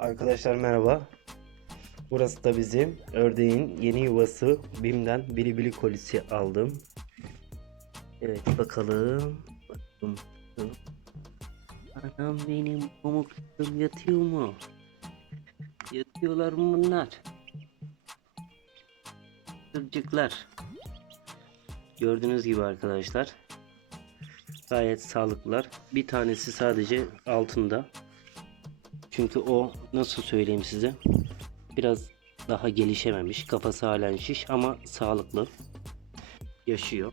Arkadaşlar merhaba. Burası da bizim ördeğin yeni yuvası. Bim'den Bilibili kolisi aldım. Evet bakalım. Bakalım. Anam benim pamuklarım yatıyor mu? Yatıyorlar mı bunlar? Çocuklar. Gördüğünüz gibi arkadaşlar. Gayet sağlıklılar. Bir tanesi sadece altında. Çünkü o nasıl söyleyeyim size biraz daha gelişememiş. Kafası halen şiş ama sağlıklı. Yaşıyor.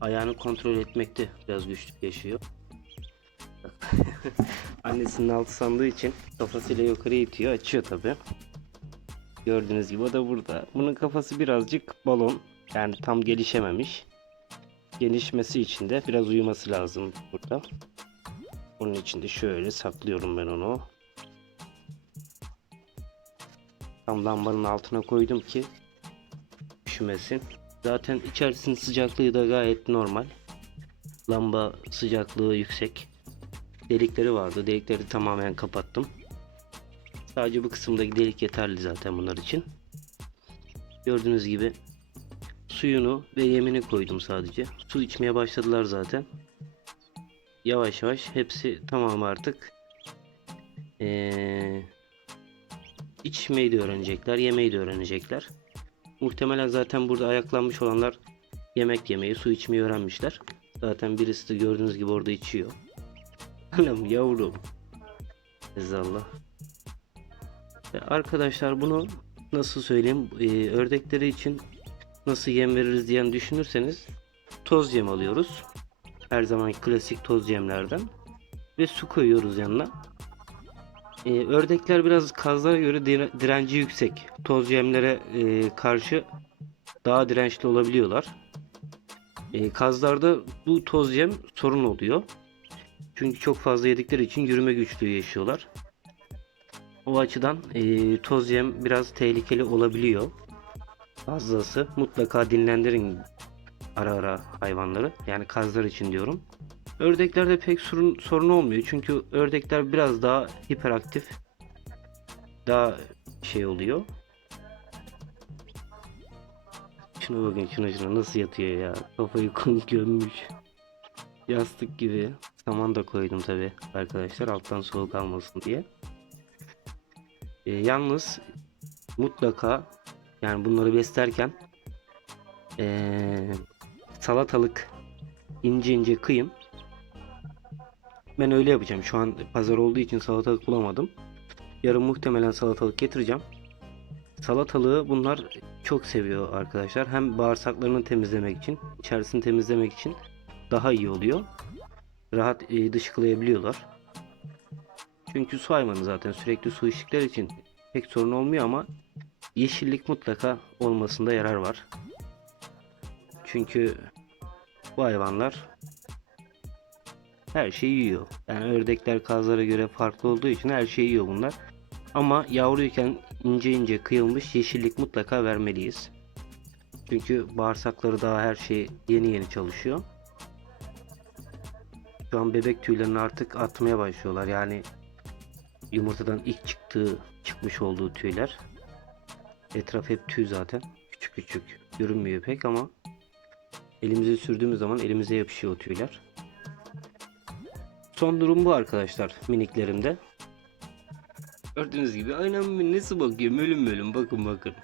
Ayağını kontrol etmekte biraz güçlük yaşıyor. Annesinin altı sandığı için kafasıyla yukarı itiyor. Açıyor tabi. Gördüğünüz gibi o da burada. Bunun kafası birazcık balon. Yani tam gelişememiş. Gelişmesi için de biraz uyuması lazım burada. Onun için de şöyle saklıyorum ben onu. Tam lambanın altına koydum ki üşümesin. Zaten içerisinin sıcaklığı da gayet normal. Lamba sıcaklığı yüksek. Delikleri vardı. Delikleri tamamen kapattım. Sadece bu kısımdaki delik yeterli zaten bunlar için. Gördüğünüz gibi suyunu ve yemini koydum sadece. Su içmeye başladılar zaten. Yavaş yavaş hepsi tamam artık. Ee, içmeyi de öğrenecekler, yemeyi de öğrenecekler. Muhtemelen zaten burada ayaklanmış olanlar yemek yemeyi, su içmeyi öğrenmişler. Zaten birisi de gördüğünüz gibi orada içiyor. Anam yavrum. Ezallah. Ve Arkadaşlar bunu nasıl söyleyeyim ee, ördekleri için nasıl yem veririz diyen düşünürseniz toz yem alıyoruz. Her zaman klasik toz yemlerden ve su koyuyoruz yanına. Ee, ördekler biraz kazlara göre dire- direnci yüksek. Toz yemlere e, karşı daha dirençli olabiliyorlar. E, kazlarda bu toz yem sorun oluyor. Çünkü çok fazla yedikleri için yürüme güçlüğü yaşıyorlar. O açıdan e, toz yem biraz tehlikeli olabiliyor. Fazlası mutlaka dinlendirin ara ara hayvanları. Yani kazlar için diyorum. Ördeklerde pek sorun, sorun olmuyor. Çünkü ördekler biraz daha hiperaktif. Daha şey oluyor. Şuna bakın şuna şuna nasıl yatıyor ya. Kafayı gömmüş. Yastık gibi. Saman da koydum tabi arkadaşlar alttan soğuk almasın diye. Ee, yalnız mutlaka yani bunları beslerken ee, salatalık ince ince kıyın. Ben öyle yapacağım. Şu an pazar olduğu için salatalık bulamadım. Yarın muhtemelen salatalık getireceğim. Salatalığı bunlar çok seviyor arkadaşlar. Hem bağırsaklarını temizlemek için, içerisini temizlemek için daha iyi oluyor. Rahat e, dışkılayabiliyorlar. Çünkü su hayvanı zaten sürekli su içtikleri için pek sorun olmuyor ama yeşillik mutlaka olmasında yarar var. Çünkü bu hayvanlar her şeyi yiyor. Yani ördekler kazlara göre farklı olduğu için her şeyi yiyor bunlar. Ama yavruyken ince ince kıyılmış yeşillik mutlaka vermeliyiz. Çünkü bağırsakları daha her şey yeni yeni çalışıyor. Şu an bebek tüylerini artık atmaya başlıyorlar. Yani yumurtadan ilk çıktığı, çıkmış olduğu tüyler. Etraf hep tüy zaten. Küçük küçük. Görünmüyor pek ama elimize sürdüğümüz zaman elimize yapışıyor o tüyler. Son durum bu arkadaşlar miniklerimde. Gördüğünüz gibi anam nasıl bakıyor bölüm bölüm bakın bakın.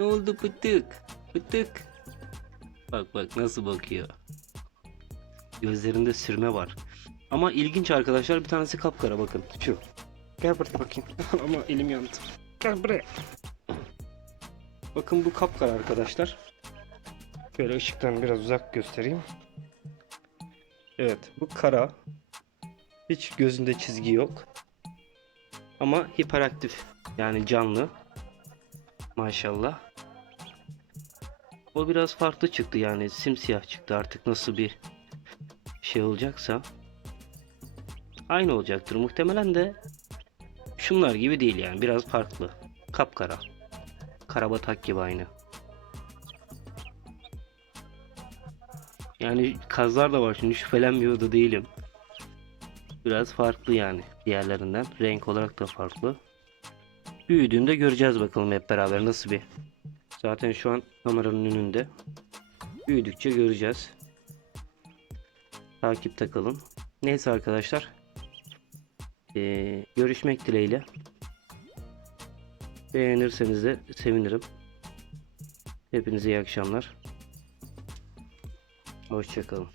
Ne oldu pıtık? Pıtık. Bak bak nasıl bakıyor. Gözlerinde sürme var. Ama ilginç arkadaşlar bir tanesi kapkara bakın. Şu. Gel buraya bakayım. Ama elim yandı. Gel buraya. Bakın bu kapkara arkadaşlar. Şöyle ışıktan biraz uzak göstereyim. Evet bu kara. Hiç gözünde çizgi yok. Ama hiperaktif. Yani canlı. Maşallah. O biraz farklı çıktı yani simsiyah çıktı artık nasıl bir şey olacaksa. Aynı olacaktır muhtemelen de şunlar gibi değil yani biraz farklı. Kapkara. Karabatak gibi aynı. Yani kazlar da var şimdi şüphelenmiyor da değilim. biraz farklı yani diğerlerinden. Renk olarak da farklı. Büyüdüğünde göreceğiz bakalım hep beraber nasıl bir. Zaten şu an kameranın önünde. Büyüdükçe göreceğiz. Takipte kalın. Neyse arkadaşlar. Ee, görüşmek dileğiyle. Beğenirseniz de sevinirim. Hepinize iyi akşamlar. Hoşçakalın.